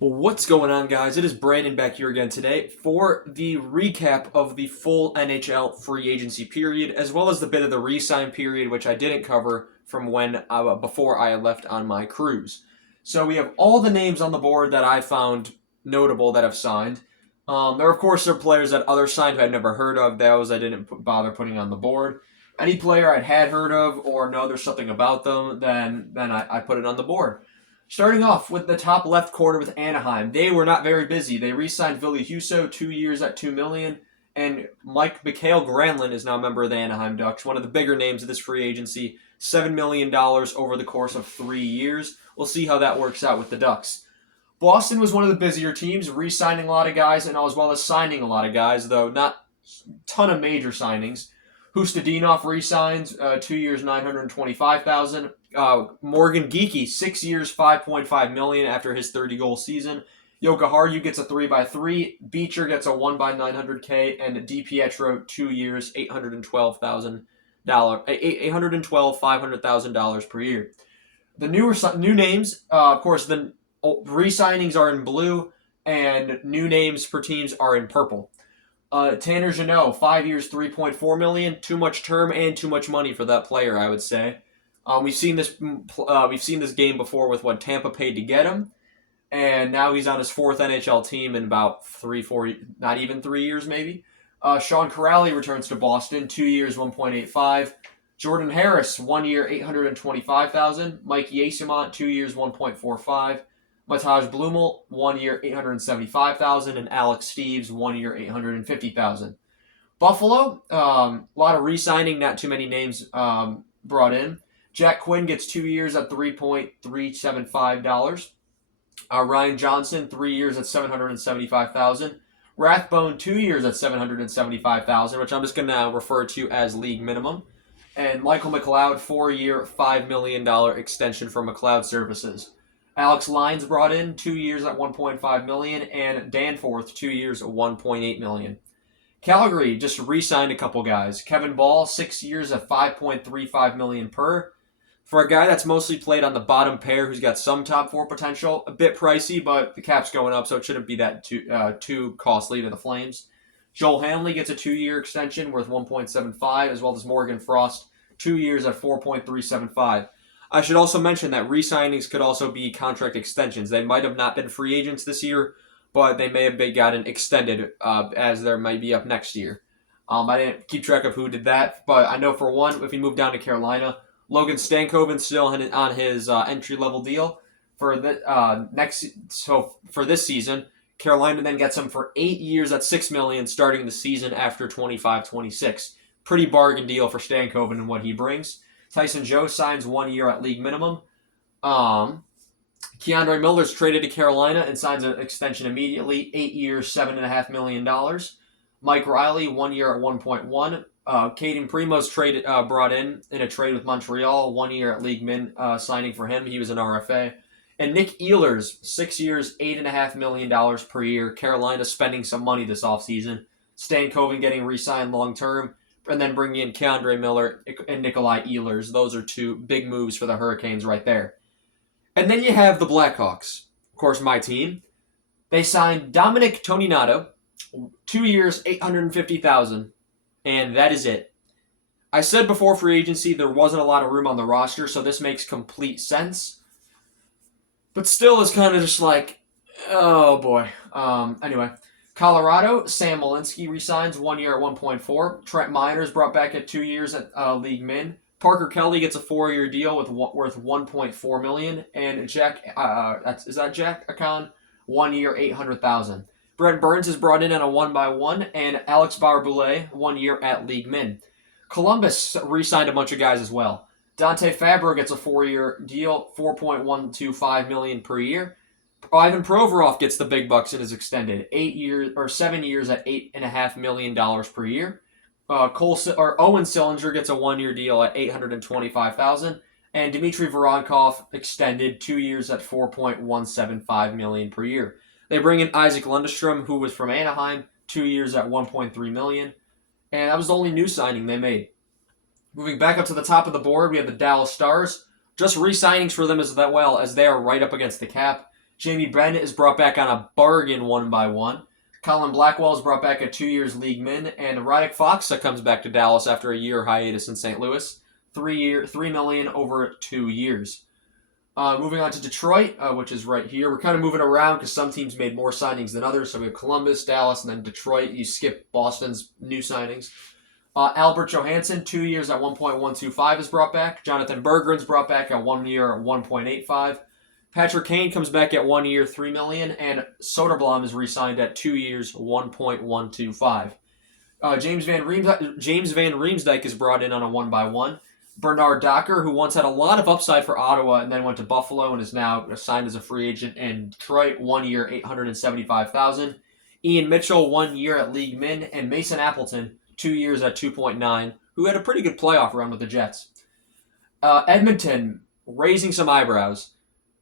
Well, what's going on, guys? It is Brandon back here again today for the recap of the full NHL free agency period, as well as the bit of the re-sign period, which I didn't cover from when before I had left on my cruise. So we have all the names on the board that I found notable that have signed. There, of course, are players that others signed who I'd never heard of. Those I didn't bother putting on the board. Any player I'd had heard of or know there's something about them, then I put it on the board. Starting off with the top left corner with Anaheim, they were not very busy. They re-signed Ville Husso 2 years at $2 million, and Mikael Granlund is now a member of the Anaheim Ducks, one of the bigger names of this free agency. $7 million over the course of 3 years. We'll see how that works out with the Ducks. Boston was one of the busier teams, re-signing a lot of guys and as well as signing a lot of guys, though not a ton of major signings. Hustadinov re-signs 2 years, $925,000. Morgan Geekie, 6 years, $5.5 million after his 30-goal season. Jokiharju gets a 3x3. Beecher gets a 1x900K, and DiPietro 2 years, $812,000, $500,000 per year. The new names, of course, the re-signings are in blue, and new names for teams are in purple. Tanner Jeannot, 5 years, $3.4 million. Too much term and too much money for that player, I would say. We've seen this game before with what Tampa paid to get him, and now he's on his fourth NHL team in about 4, not even 3 years maybe. Sean Kuraly returns to Boston, 2 years, $1.85. Jordan Harris, 1 year, $825,000. Mike Yasumont, 2 years, $1.45. Mataj Blumel, 1 year, $875,000, and Alex Steves, 1 year, $850,000. Buffalo, a lot of re-signing, not too many names brought in. Jack Quinn gets 2 years at $3.375. Ryan Johnson, 3 years at $775,000. Rathbone, 2 years at $775,000, which I'm just going to refer to as league minimum. And Michael McLeod, 4-year, $5 million extension for McLeod Services. Alex Lyons brought in 2 years at $1.5 million, and Danforth 2 years at $1.8 million. Calgary just re-signed a couple guys. Kevin Ball, 6 years at $5.35 million per. For a guy that's mostly played on the bottom pair, who's got some top four potential, a bit pricey, but the cap's going up, so it shouldn't be that too costly to the Flames. Joel Hanley gets a 2-year extension worth $1.75, as well as Morgan Frost, 2 years at $4.375. I should also mention that re-signings could also be contract extensions. They might have not been free agents this year, but they may have gotten extended as there might be up next year. I didn't keep track of who did that, but I know for one, if we move down to Carolina, Logan Stankoven's still on his entry-level deal for for this season. Carolina then gets him for 8 years at $6 million, starting the season after 25-26. Pretty bargain deal for Stankoven and what he brings. Tyson Joe signs 1 year at league minimum. Keandre Miller's traded to Carolina and signs an extension immediately. 8 years, $7.5 million. Mike Riley, 1 year at 1.1. Caden Primo's brought in a trade with Montreal. 1 year at league min signing for him. He was an RFA. And Nick Ehlers, 6 years, $8.5 million per year. Carolina spending some money this offseason. Stankoven getting re-signed long-term. And then bringing in Keandre Miller and Nikolai Ehlers. Those are two big moves for the Hurricanes right there. And then you have the Blackhawks. Of course, my team. They signed Dominic Toninato, 2 years, $850,000. And that is it. I said before free agency there wasn't a lot of room on the roster, so this makes complete sense. But still is kind of just like, oh boy. Anyway. Colorado, Sam Malinsky resigns 1 year at 1.4. Trent Miners brought back at 2 years at league min. Parker Kelly gets a 4-year deal worth $1.4 million, and Jack Akan, 1 year, $800,000. Brent Burns is brought in on a 1x1, and Alex Barboulay, 1 year at league min. Columbus re-signed a bunch of guys as well. Dante Fabro gets a 4-year deal, $4.125 million per year. Ivan Provorov gets the big bucks and is extended 7 years at $8.5 million per year. Owen Sillinger gets a 1-year deal at $825,000, and Dmitry Voronkov extended 2 years at $4.175 million per year. They bring in Isaac Lundestrom, who was from Anaheim, 2 years at $1.3 million, and that was the only new signing they made. Moving back up to the top of the board, we have the Dallas Stars. Just re-signings for them as well, as they are right up against the cap. Jamie Bennett is brought back on a bargain 1-by-1. Colin Blackwell is brought back at 2 years league min, and Radek Faksa comes back to Dallas after a year hiatus in St. Louis. $3 million over 2 years. Moving on to Detroit, which is right here. We're kind of moving around because some teams made more signings than others. So we have Columbus, Dallas, and then Detroit. You skip Boston's new signings. Albert Johansson, 2 years at 1.125 is brought back. Jonathan Berggren's brought back at 1 year at 1.85. Patrick Kane comes back at 1 year, $3 million, and Soderblom is re-signed at 2 years, 1.125. James Van Riemsdyk is brought in on a 1-by-1. Bernard Docker, who once had a lot of upside for Ottawa and then went to Buffalo and is now signed as a free agent in Detroit, 1 year, $875,000. Ian Mitchell, 1 year at league min, and Mason Appleton, 2 years at 2.9, who had a pretty good playoff run with the Jets. Edmonton, raising some eyebrows.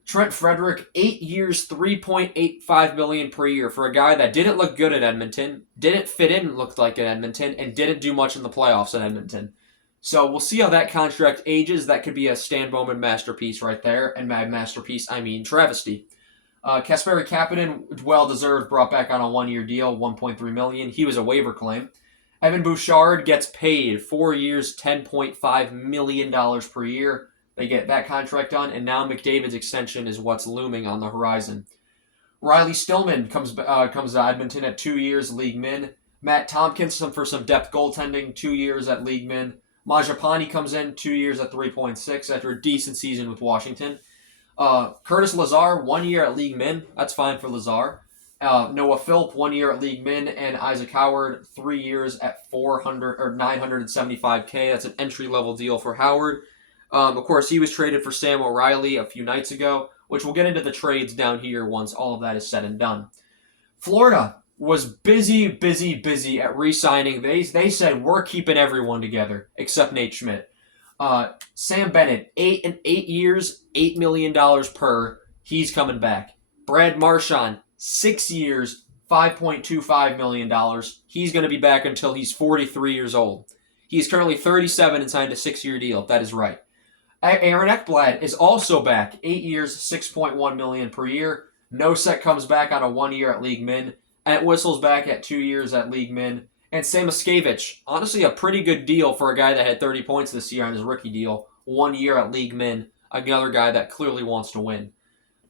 Trent Frederick, 8 years, $3.85 million per year for a guy that didn't look good at Edmonton, didn't fit in, looked like at Edmonton, and didn't do much in the playoffs at Edmonton. So we'll see how that contract ages. That could be a Stan Bowman masterpiece right there. And by masterpiece, I mean travesty. Kasperi Kapanen, well-deserved, brought back on a 1-year deal, $1.3 million. He was a waiver claim. Evan Bouchard gets paid 4 years, $10.5 million per year. They get that contract done, and now McDavid's extension is what's looming on the horizon. Riley Stillman comes to Edmonton at 2 years, league min. Matt Tompkins for some depth goaltending, 2 years at league min. Majapani comes in 2 years at 3.6 after a decent season with Washington. Curtis Lazar, 1 year at league min. That's fine for Lazar. Noah Philp, 1 year at league min, and Isaac Howard, 3 years at $975K. That's an entry-level deal for Howard. Of course, he was traded for Sam O'Reilly a few nights ago, which we'll get into the trades down here once all of that is said and done. Florida was busy at re-signing. They said, we're keeping everyone together except Nate Schmidt. Sam Bennett, 8 years, $8 million per. He's coming back. Brad Marchand, 6 years, $5.25 million. He's going to be back until he's 43 years old. He's currently 37 and signed a 6-year deal. That is right. Aaron Ekblad is also back. 8 years, $6.1 million per year. Nosek comes back on a 1 year at league min. Entwistle's back at 2 years at league min. And Samoskevich, honestly a pretty good deal for a guy that had 30 points this year on his rookie deal. 1 year at league min. Another guy that clearly wants to win.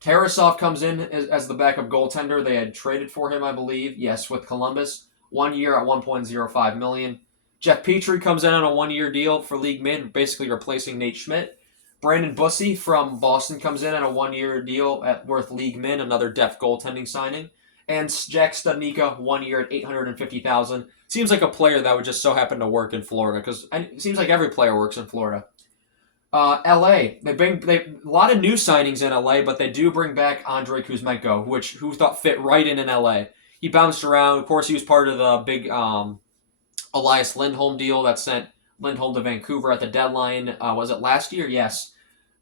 Tarasov comes in as the backup goaltender. They had traded for him, I believe. Yes, with Columbus. 1 year at $1.05 million. Jeff Petrie comes in on a 1 year deal for league min, basically replacing Nate Schmidt. Brandon Bussey from Boston comes in on a 1 year deal at worth league min, another depth goaltending signing. And Jack Studnicka, 1 year at $850,000. Seems like a player that would just so happen to work in Florida, because it seems like every player works in Florida. LA, they a lot of new signings in LA, but they do bring back Andrei Kuzmenko, who thought fit right in LA. He bounced around. Of course, he was part of the big Elias Lindholm deal that sent Lindholm to Vancouver at the deadline. Was it last year? Yes.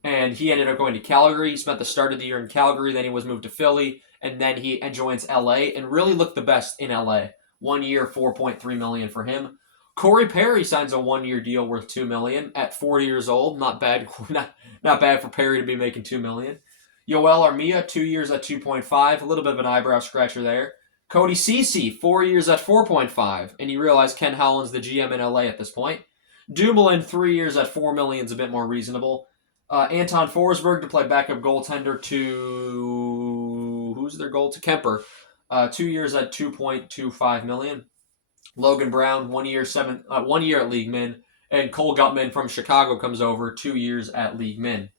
And he ended up going to Calgary. He spent the start of the year in Calgary. Then he was moved to Philly. And then he joins LA and really looked the best in LA. 1 year, $4.3 million for him. Corey Perry signs a 1 year deal worth $2 million at 40 years old. Not bad. Not bad for Perry to be making $2 million. Yoel Armia, 2 years at 2.5. A little bit of an eyebrow scratcher there. Cody Ceci, 4 years at 4.5. And you realize Ken Holland's the GM in LA at this point. Dumoulin, 3 years at $4 million is a bit more reasonable. Anton Forsberg to play backup goaltender to... Who's their goal? To Kemper. 2 years at $2.25 million. Logan Brown, 1 year at league min. And Cole Gutman from Chicago comes over, 2 years at league min.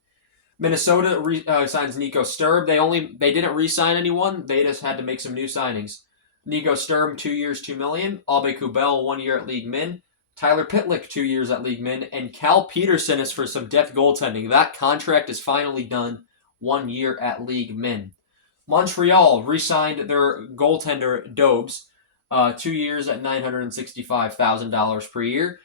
Minnesota signs Nico Sturm. They didn't re-sign anyone. They just had to make some new signings. Nico Sturm, 2 years, $2 million. Albe Kubel, 1 year at league min. Tyler Pitlick, 2 years at league min. And Cal Peterson is for some depth goaltending. That contract is finally done. 1 year at league min. Montreal re-signed their goaltender Dobes. 2 years at $965,000 per year.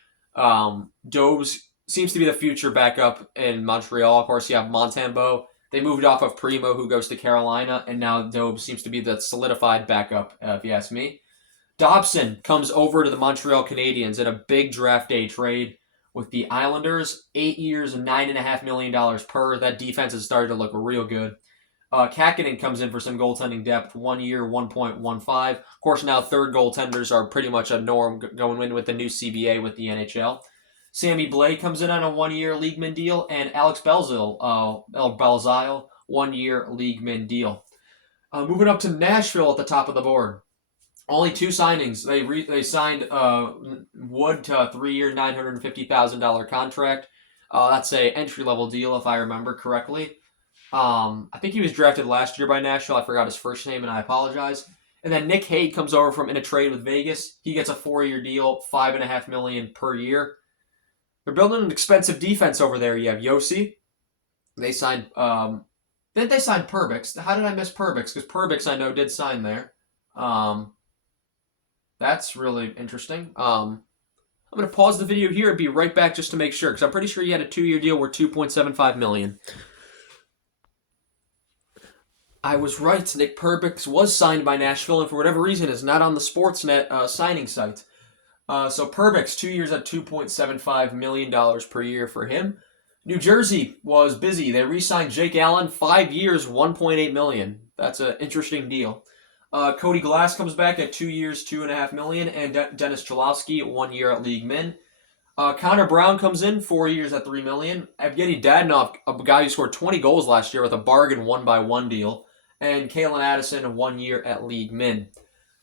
Dobes seems to be the future backup in Montreal. Of course, you have Montembeault. They moved off of Primo, who goes to Carolina, and now Dobes seems to be the solidified backup, if you ask me. Dobson comes over to the Montreal Canadiens in a big draft day trade with the Islanders. 8 years and $9.5 million per. That defense has started to look real good. Kakinen comes in for some goaltending depth, 1 year, 1.15. Of course, now third goaltenders are pretty much a norm going in with the new CBA with the NHL. Sammy Blais comes in on a 1 year leagueman deal, and Alex Belzile, 1 year leagueman deal. Moving up to Nashville at the top of the board. Only two signings. They signed Wood to a 3 year, $950,000 contract. That's a entry level deal if I remember correctly. I think he was drafted last year by Nashville. I forgot his first name, and I apologize. And then Nick Hague comes over from in a trade with Vegas. He gets a 4 year deal, $5.5 million per year. They're building an expensive defense over there. You have Yossi. They signed. Didn't they sign Perbix? How did I miss Perbix? Because Perbix I know did sign there. That's really interesting. I'm going to pause the video here and be right back just to make sure, because I'm pretty sure he had a 2 year deal worth $2.75 million. I was right. Nick Perbix was signed by Nashville, and for whatever reason is not on the Sportsnet signing site. So Perbix, 2 years at $2.75 million per year for him. New Jersey was busy. They re-signed Jake Allen, 5 years, $1.8 million. That's an interesting deal. Cody Glass comes back at 2 years, $2.5 million, and Dennis Cholowski, 1 year at League Min. Connor Brown comes in, 4 years at $3 million. Evgeny Dadonov, a guy who scored 20 goals last year with a bargain 1-by-1 deal. And Kalen Addison, 1 year at League Min.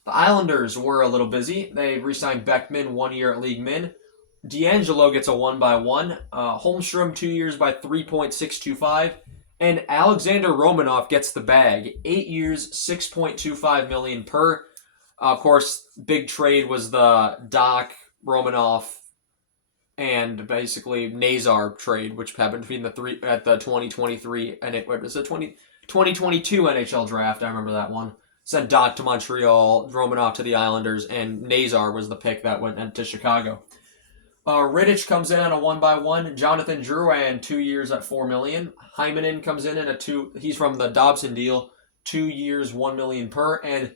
The Islanders were a little busy. They re-signed Beckman, 1 year at League Min. D'Angelo gets a 1-by-1. Holmstrom, 2 years by $3.625. And Alexander Romanov gets the bag. 8 years, $6.25 million per. Of course, big trade was the Doc, Romanov, and basically Nazar trade, which happened between the three at the 2023 and it was the 2022 NHL draft. I remember that one. Sent Doc to Montreal, Romanov to the Islanders, and Nazar was the pick that went to Chicago. Rittich comes in on a 1-by-1. Jonathan Drouin, 2 years at $4 million. Hymanen comes in at a 2. He's from the Dobson deal, 2 years, $1 million per. And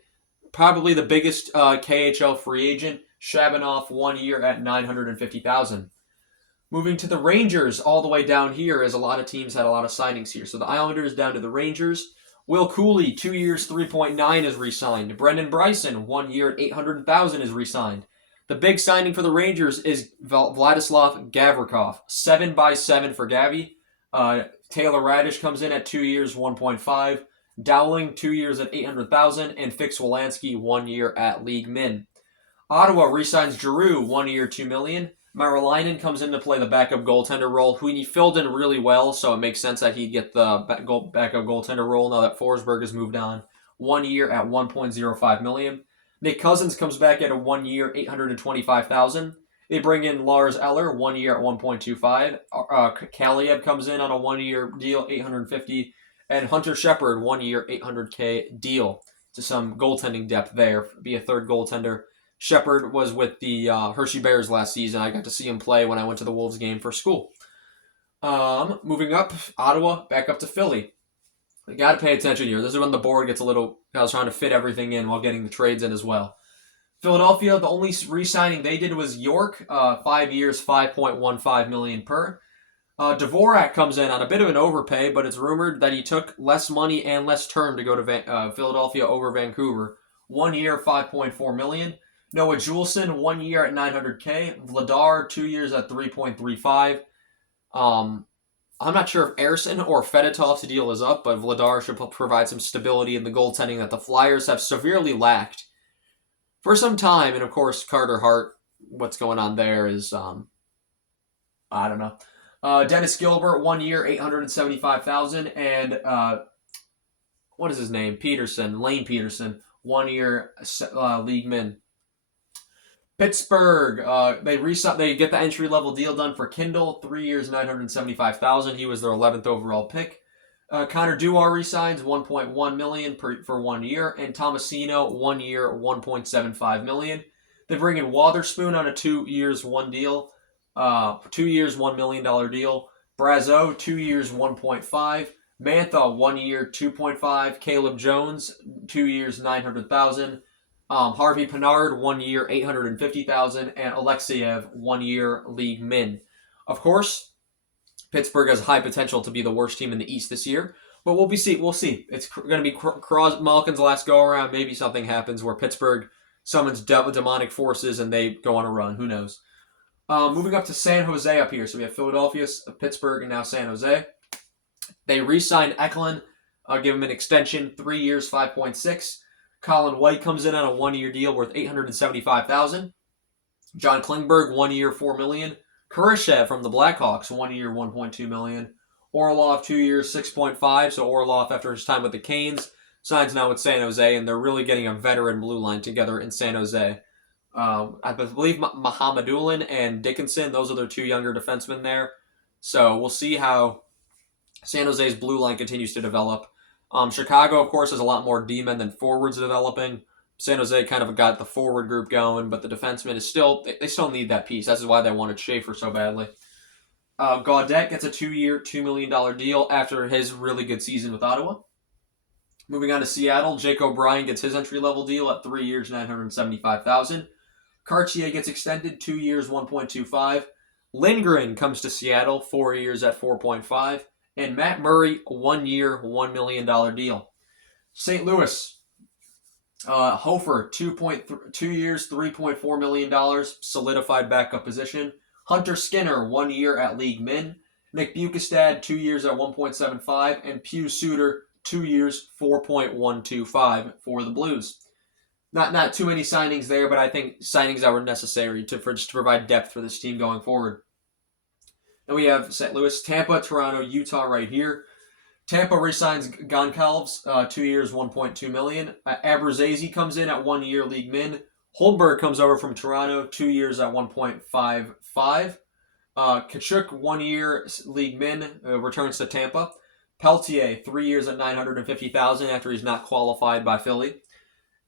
probably the biggest KHL free agent, Shabanoff, 1 year at $950,000. Moving to the Rangers, all the way down here, as a lot of teams had a lot of signings here. So the Islanders down to the Rangers. Will Cooley, 2 years, $3.9 is re-signed. Brendan Bryson, 1 year at $800,000 is re-signed. The big signing for the Rangers is Vladislav Gavrikov, 7-by-7 for Gavi. Taylor Radish comes in at 2 years, 1.5. Dowling, 2 years at $800,000. And Fix Wolanski, 1 year at League Min. Ottawa re-signs Giroux, 1 year, $2 million. Maralainen comes in to play the backup goaltender role, who he filled in really well, so it makes sense that he'd get the backup goaltender role now that Forsberg has moved on. 1 year at $1.05 million. Nick Cousins comes back at a 1 year, $825,000. They bring in Lars Eller, 1 year at $1.25. Kaliev comes in on a 1 year deal, $850,000. And Hunter Shepard, 1 year, $800,000 deal. To some goaltending depth there, be a third goaltender. Shepard was with the Hershey Bears last season. I got to see him play when I went to the Wolves game for school. Moving up, Ottawa, back up to Philly. You got to pay attention here. This is when the board gets a little... I was trying to fit everything in while getting the trades in as well. Philadelphia, the only re-signing they did was York, 5 years, $5.15 million per. Dvorak comes in on a bit of an overpay, but it's rumored that he took less money and less term to go to Philadelphia over Vancouver. 1 year, $5.4 million. Noah Juleson, 1 year at $900,000. Vladar, 2 years at $3.35. I'm not sure if Erson or Fedotov's deal is up, but Vladar should provide some stability in the goaltending that the Flyers have severely lacked for some time. And of course, Carter Hart, what's going on there is, I don't know. Dennis Gilbert, 1 year, $875,000. And what is his name? Lane Peterson, 1 year, League Min. Pittsburgh, they get the entry-level deal done for Kindle, 3 years, $975,000. He was their 11th overall pick. Connor Dewar resigns, $1.1 million for 1 year. And Tomasino, 1 year, $1.75 million. They bring in Wotherspoon on a 2 years, $1 deal. 2 years, $1 million deal. Brazeau, 2 years, 1.5. Mantha, 1 year, 2.5. Caleb Jones, 2 years, $900,000. Harvey Pinard, 1 year, $850,000. And Alexeyev, 1 year, League Min. Of course, Pittsburgh has high potential to be the worst team in the East this year. But we'll see. It's going to be Malkin's last go around. Maybe something happens where Pittsburgh summons demonic forces and they go on a run. Who knows? Moving up to San Jose up here. So we have Philadelphia, Pittsburgh, and now San Jose. They re-signed Eklund, give him an extension, 3 years, 5.6. Colin White comes in on a 1-year deal worth $875,000. John Klingberg, 1 year, $4 million. Kurashev from the Blackhawks, 1 year, $1.2 million. Orlov, 2 years, 6.5. So Orlov, after his time with the Canes, signs now with San Jose, and they're really getting a veteran blue line together in San Jose. I believe Mahamadulin and Dickinson, those are their 2 younger defensemen there. So we'll see how San Jose's blue line continues to develop. Chicago, of course, has a lot more D-men than forwards developing. San Jose kind of got the forward group going, but the defenseman is still, they still need that piece. That's why they wanted Schaefer so badly. Gaudette gets a 2-year, $2 million deal after his really good season with Ottawa. Moving on to Seattle, Jake O'Brien gets his entry-level deal at 3 years, $975,000. Cartier gets extended, 2 years, $1.25. Lindgren comes to Seattle, 4 years at $4.5. And Matt Murray, 1 year, $1 million deal. St. Louis, Hofer, 2 years, $3.4 million, solidified backup position. Hunter Skinner, 1 year at League Min. Nick Bukestad, 2 years at 1.75. And Pew Suter, 2 years, 4.125 for the Blues. Not too many signings there, but I think signings that were necessary to provide depth for this team going forward. And we have St. Louis, Tampa, Toronto, Utah right here. Tampa re-signs Goncalves, 2 years, $1.2 million. Abrazazi comes in at 1 year League Min. Holmberg comes over from Toronto, 2 years at 1.55. Kachuk, 1 year League Min, returns to Tampa. Peltier, 3 years at $950,000 after he's not qualified by Philly.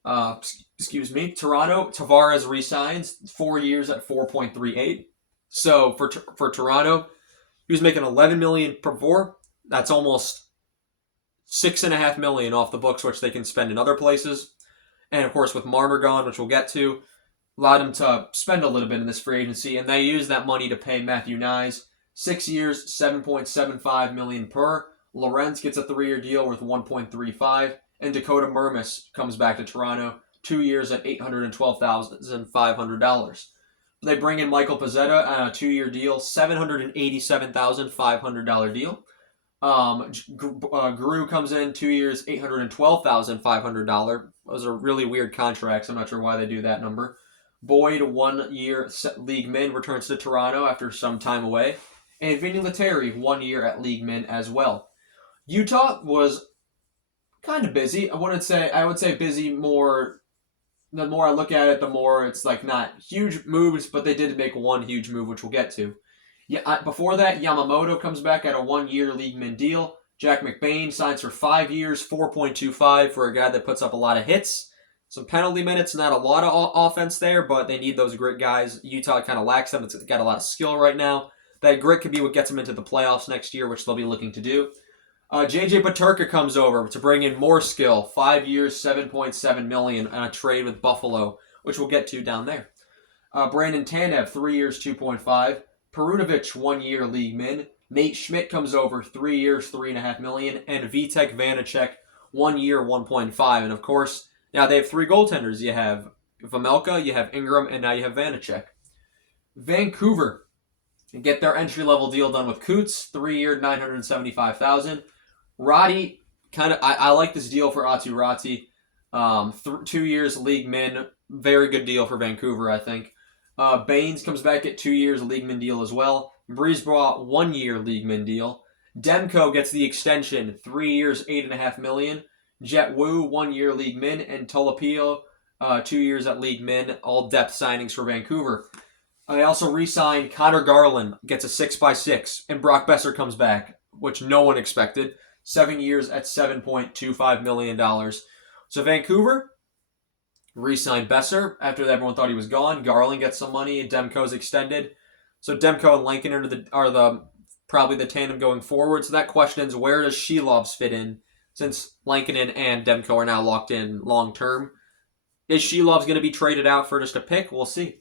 Toronto, Tavares re-signs, 4 years at 4.38. So for Toronto, he was making $11 million per 4. That's almost $6.5 million off the books, which they can spend in other places. And of course, with Marner gone, which we'll get to, allowed him to spend a little bit in this free agency, and they used that money to pay Matthew Nyes 6 years, $7.75 million per. Lorenz gets a 3-year deal worth $1.35, and Dakota Mermis comes back to Toronto, 2 years at $812,500. They bring in Michael Pezzetta on a 2-year deal, $787,500 deal. Gru comes in 2 years, $812,500. Those are really weird contracts. I'm not sure why they do that number. Boyd, 1 year League Min, returns to Toronto after some time away. And Vinny Lettieri, 1 year at League Min as well. Utah was kind of busy. I would say busy more. The more I look at it, the more it's like not huge moves, but they did make one huge move, which we'll get to. Yeah, before that, Yamamoto comes back at a 1 year League Min deal. Jack McBain signs for 5 years, $4.25 for a guy that puts up a lot of hits. Some penalty minutes, not a lot of offense there, but they need those grit guys. Utah kind of lacks them. It's got a lot of skill right now. That grit could be what gets them into the playoffs next year, which they'll be looking to do. JJ Peterka comes over to bring in more skill. 5 years, $7.7 million on a trade with Buffalo, which we'll get to down there. Brandon Tanev, 3 years, $2.5. Perunovic, 1 year League Min. Nate Schmidt comes over, 3 years, $3.5 million. And Vitek Vanacek, 1 year, $1.5. And of course, now they have 3 goaltenders. You have Vamelka, you have Ingram, and now you have Vanacek. Vancouver get their entry-level deal done with Coots, 3 year, $975,000. Roddy, I like this deal for Aatu Ratti. 2 years League Min, very good deal for Vancouver, I think. Baines comes back at 2 years League Min deal as well. Brisebois, 1 year League Min deal. Demko gets the extension, 3 years, $8.5 million. Jet Wu, 1 year League Min, and Tolopio, 2 years at League Min, all depth signings for Vancouver. They also re-signed Connor Garland, gets a 6x6, and Brock Besser comes back, which no one expected. 7 years at $7.25 million. So Vancouver re-signed Besser after everyone thought he was gone. Garland gets some money, and Demko's extended. So Demko and Lankinen are probably the tandem going forward. So that question is, where does Shelovs fit in, since Lankinen and Demko are now locked in long term? Is Shelovs going to be traded out for just a pick? We'll see.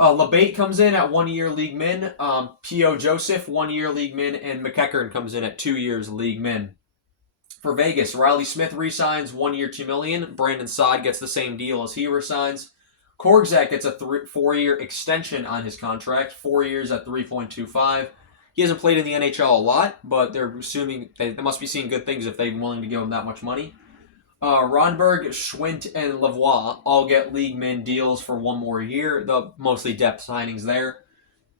LeBate comes in at 1 year League Min. P.O. Joseph, 1 year League Min. And McEachern comes in at 2 years League Min. For Vegas, Riley Smith re-signs 1 year, $2 million. Brandon Saad gets the same deal as he resigns. Korczak gets a 4-year extension on his contract, 4 years at 3.25. He hasn't played in the NHL a lot, but they're assuming they must be seeing good things if they're willing to give him that much money. Ronberg, Schwint, and Lavoie all get league min deals for 1 more year. The mostly depth signings there.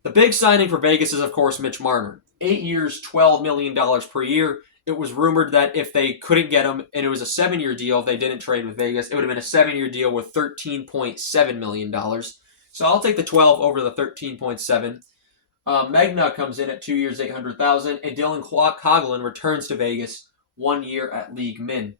The big signing for Vegas is, of course, Mitch Marner. 8 years, $12 million per year. It was rumored that if they couldn't get him, and it was a 7-year deal, if they didn't trade with Vegas, it would have been a 7-year deal with $13.7 million. So I'll take the 12 over the 13.7. Magna comes in at 2 years, $800,000, and Dylan Coghlan returns to Vegas 1 year at league min.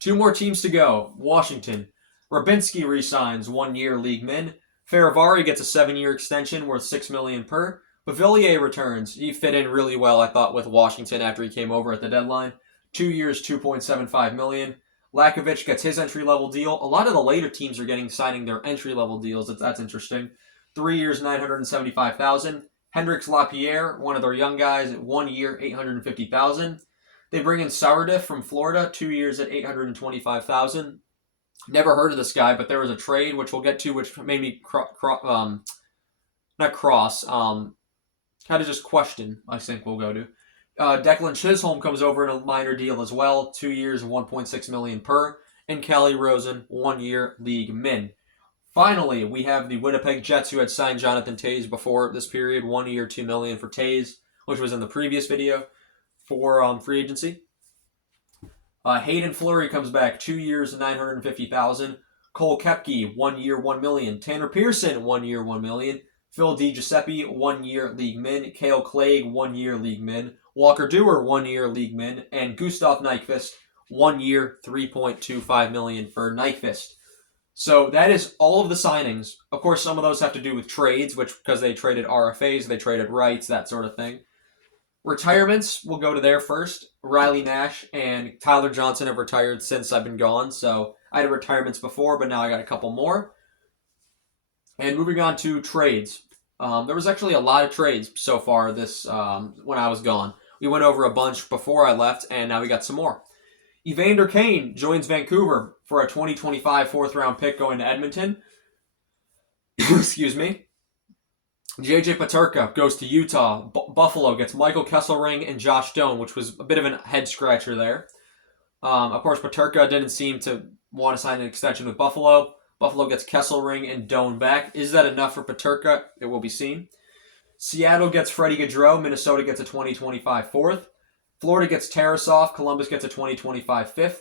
2 more teams to go. Washington. Rabinski resigns 1 year league min. Faravari gets a 7-year extension worth $6 million per. Bavillier returns. He fit in really well, I thought, with Washington after he came over at the deadline. 2 years, $2.75 million. Lakovic gets his entry-level deal. A lot of the later teams are signing their entry-level deals. That's interesting. 3 years, $975,000. Hendrix Lapierre, one of their young guys, at 1 year, $850,000. They bring in Sourdiff from Florida, 2 years at $825,000. Never heard of this guy, but there was a trade, which we'll get to, which made me kind of just question, I think we'll go to. Declan Chisholm comes over in a minor deal as well, 2 years, $1.6 million per. And Kelly Rosen, 1 year league min. Finally, we have the Winnipeg Jets, who had signed Jonathan Toews before this period, 1 year, $2 million for Toews, which was in the previous video for free agency. Hayden Fleury comes back, 2 years, $950,000. Cole Koepke, 1 year, $1 million. Tanner Pearson, 1 year, $1 million. Phil DiGiuseppe, 1 year league min. Cale Clague, 1 year league min. Walker Dewar, 1 year league min. And Gustav Nyquist, 1 year, $3.25 million for Nyquist. So that is all of the signings. Of course, some of those have to do with trades, because they traded RFAs, they traded rights, that sort of thing. Retirements, we'll go to there first. Riley Nash and Tyler Johnson have retired since I've been gone. So I had retirements before, but now I got a couple more. And moving on to trades. There was actually a lot of trades so far this when I was gone. We went over a bunch before I left, and now we got some more. Evander Kane joins Vancouver for a 2025 4th-round pick going to Edmonton. Excuse me. JJ Peterka goes to Utah. Buffalo gets Michael Kesselring and Josh Doan, which was a bit of a head-scratcher there. Of course, Peterka didn't seem to want to sign an extension with Buffalo. Buffalo gets Kesselring and Doan back. Is that enough for Peterka? It will be seen. Seattle gets Freddie Gaudreau. Minnesota gets a 2025 4th. Florida gets Tarasov. Columbus gets a 2025 5th.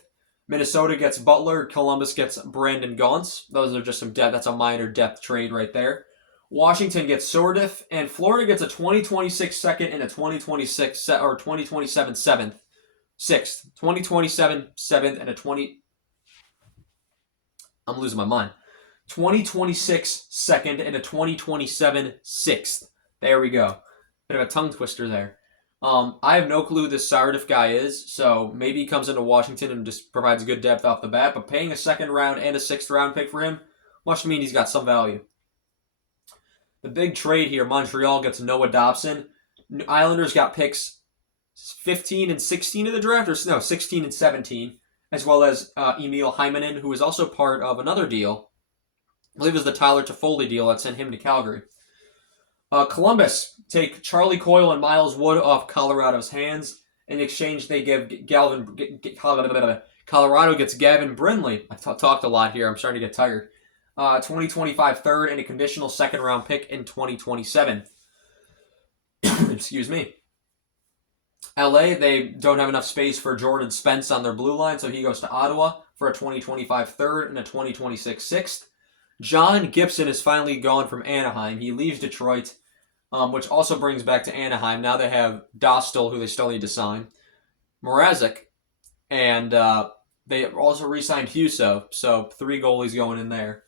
Minnesota gets Butler. Columbus gets Brandon Gaunce. Those are just some depth. That's a minor depth trade right there. Washington gets Sourdiff, and Florida gets a 2026 second and a 2027 7th. 6th. 2027 7th and a 20... I'm losing my mind. 2026 second and a 2027 6th. There we go. Bit of a tongue twister there. I have no clue who this Sourdiff guy is, so maybe he comes into Washington and just provides good depth off the bat, but paying a 2nd round and a 6th round pick for him must mean he's got some value. The big trade here, Montreal gets Noah Dobson. Islanders got picks 15 and 16 of the draft, or no, 16 and 17, as well as Emil Hymanen, who is also part of another deal. I believe it was the Tyler Toffoli deal that sent him to Calgary. Columbus take Charlie Coyle and Miles Wood off Colorado's hands. In exchange, they give Colorado gets Gavin Brindley. I've talked a lot here. I'm starting to get tired. 2025 3rd and a conditional 2nd round pick in 2027. Excuse me. LA, they don't have enough space for Jordan Spence on their blue line, so he goes to Ottawa for a 2025 3rd and a 2026 6th. John Gibson is finally gone from Anaheim. He leaves Detroit, which also brings back to Anaheim. Now they have Dostal, who they still need to sign, Mrazek, and they also re-signed Huso, so 3 goalies going in there.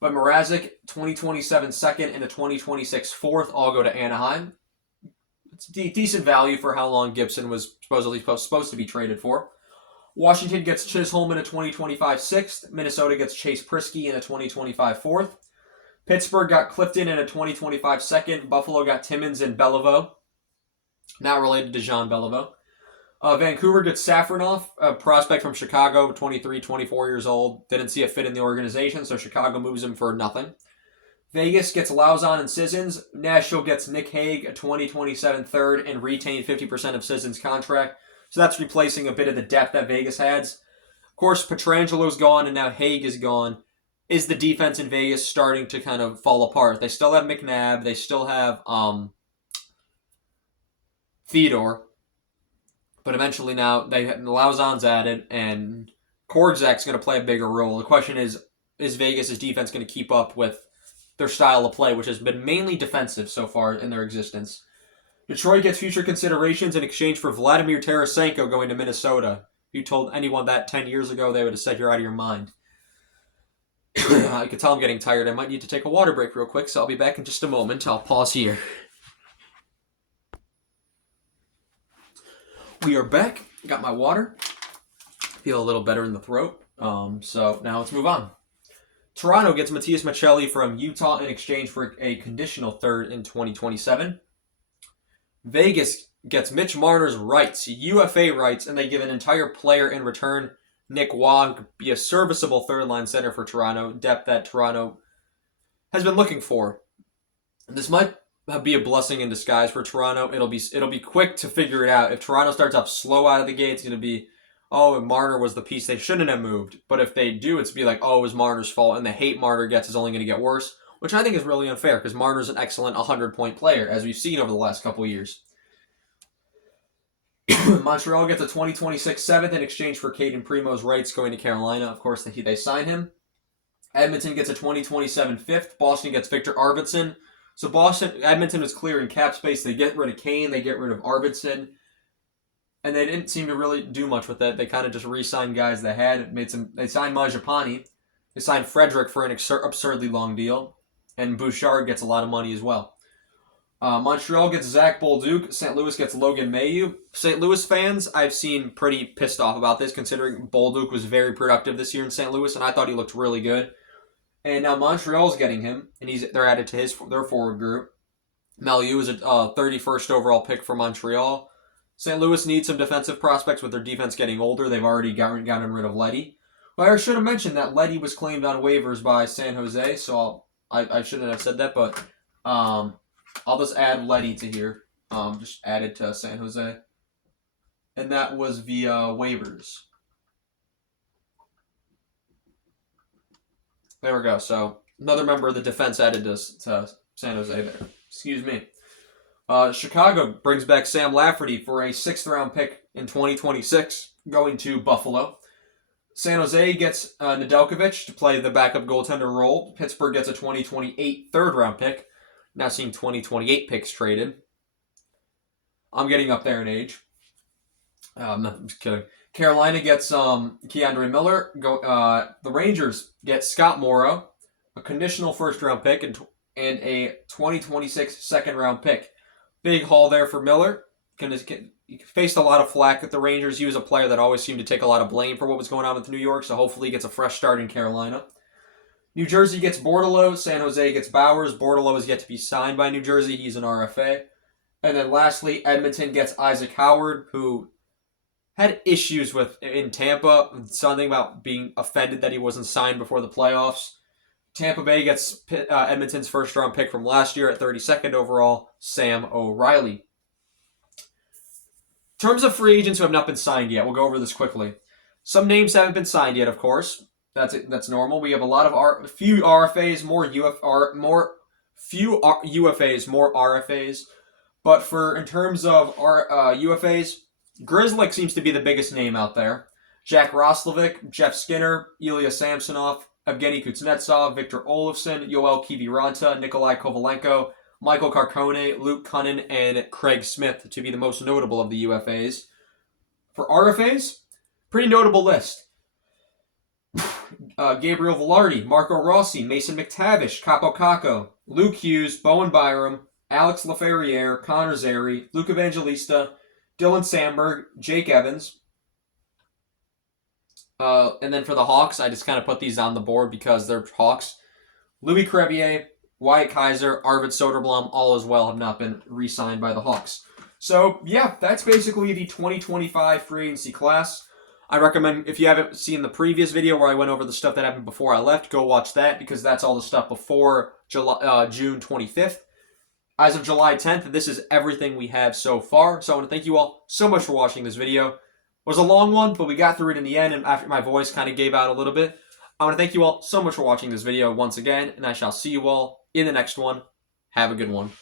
But Mrazek, 2027 2nd and a 2026 4th all go to Anaheim. It's decent value for how long Gibson was supposed to be traded for. Washington gets Chisholm in a 2025 6th. Minnesota gets Chase Prisky in a 2025 4th. Pittsburgh got Clifton in a 2025 2nd. Buffalo got Timmins and Beliveau. Not related to Jean Beliveau. Vancouver gets Safronov, a prospect from Chicago, 23, 24 years old. Didn't see a fit in the organization, so Chicago moves him for nothing. Vegas gets Lauzon and Sissons. Nashville gets Nick Hague, a 2027 third, and retained 50% of Sissons' contract. So that's replacing a bit of the depth that Vegas has. Of course, Petrangelo's gone, and now Hague is gone. Is the defense in Vegas starting to kind of fall apart? They still have McNabb. They still have Theodore. But eventually now, Lauzon's added, and Korczak's going to play a bigger role. The question is Vegas' defense going to keep up with their style of play, which has been mainly defensive so far in their existence? Detroit gets future considerations in exchange for Vladimir Tarasenko going to Minnesota. If you told anyone that 10 years ago, they would have said you're out of your mind. I could tell I'm getting tired. I might need to take a water break real quick, so I'll be back in just a moment. I'll pause here. We are back. Got my water. Feel a little better in the throat. So now let's move on. Toronto gets Matias Maccelli from Utah in exchange for a conditional third in 2027. Vegas gets Mitch Marner's rights, UFA rights, and they give an entire player in return. Nick Waugh could be a serviceable third-line center for Toronto, depth that Toronto has been looking for. This might be a blessing in disguise for Toronto. It'll be quick to figure it out. If Toronto starts off slow out of the gate, it's going to be, oh, Marner was the piece they shouldn't have moved. But if they do, it's be like, oh, it was Marner's fault, and the hate Marner gets is only going to get worse, which I think is really unfair because Marner's an excellent 100-point player, as we've seen over the last couple of years. Montreal gets a 2026 seventh in exchange for Caden Primo's rights going to Carolina. Of course, they sign him. Edmonton gets a 2027 fifth. Boston gets Victor Arvidsson. So Edmonton was clearing cap space. They get rid of Kane. They get rid of Arvidsson. And they didn't seem to really do much with that. They kind of just re-signed guys they had. They signed Mangiapane. They signed Frederick for an absurdly long deal. And Bouchard gets a lot of money as well. Montreal gets Zach Bolduc. St. Louis gets Logan Mailloux. St. Louis fans, I've seen pretty pissed off about this, considering Bolduc was very productive this year in St. Louis, and I thought he looked really good. And now Montreal's getting him, and they're added to their forward group. Mailloux is a 31st overall pick for Montreal. St. Louis needs some defensive prospects with their defense getting older. They've already gotten rid of Leddy. Well, I should have mentioned that Leddy was claimed on waivers by San Jose, so I shouldn't have said that, but I'll just add Leddy to here. Just added to San Jose. And that was via waivers. There we go. So another member of the defense added to San Jose there. Excuse me. Chicago brings back Sam Lafferty for a 6th-round pick in 2026, going to Buffalo. San Jose gets Nedeljkovic to play the backup goaltender role. Pittsburgh gets a 2028 3rd-round pick. Now seeing 2028 picks traded. I'm getting up there in age. I'm just kidding. Carolina gets Keandre Miller. The Rangers get Scott Morrow, a conditional 1st-round pick, and a 2026 2nd-round pick. Big haul there for Miller. He faced a lot of flack at the Rangers. He was a player that always seemed to take a lot of blame for what was going on with New York, so hopefully he gets a fresh start in Carolina. New Jersey gets Bordelot. San Jose gets Bowers. Bordelot is yet to be signed by New Jersey. He's an RFA. And then lastly, Edmonton gets Isaac Howard, who had issues in Tampa. Something about being offended that he wasn't signed before the playoffs. Tampa Bay gets Edmonton's 1st-round pick from last year at 32nd overall, Sam O'Reilly. In terms of free agents who have not been signed yet, we'll go over this quickly. Some names haven't been signed yet, of course. That's normal. We have a lot of few RFAs, few UFAs, more RFAs. But in terms of UFAs, Grzelcyk seems to be the biggest name out there. Jack Roslovic, Jeff Skinner, Ilya Samsonov, Evgeny Kuznetsov, Victor Olofsson, Yoel Kiviranta, Nikolai Kovalenko, Michael Carcone, Luke Cunnin, and Craig Smith to be the most notable of the UFAs. For RFAs, pretty notable list. Gabriel Velarde, Marco Rossi, Mason McTavish, Capo Caco, Luke Hughes, Bowen Byram, Alex Laferriere, Connor Zary, Luke Evangelista, Dylan Sandberg, Jake Evans. And then for the Hawks, I just kind of put these on the board because they're Hawks. Louis Crevier, Wyatt Kaiser, Arvid Soderblom, all as well have not been re-signed by the Hawks. So, yeah, that's basically the 2025 free agency class. I recommend, if you haven't seen the previous video where I went over the stuff that happened before I left, go watch that because that's all the stuff before June 25th. As of July 10th, this is everything we have so far. So I want to thank you all so much for watching this video. It was a long one, but we got through it in the end, and after my voice kind of gave out a little bit. I want to thank you all so much for watching this video once again, and I shall see you all in the next one. Have a good one.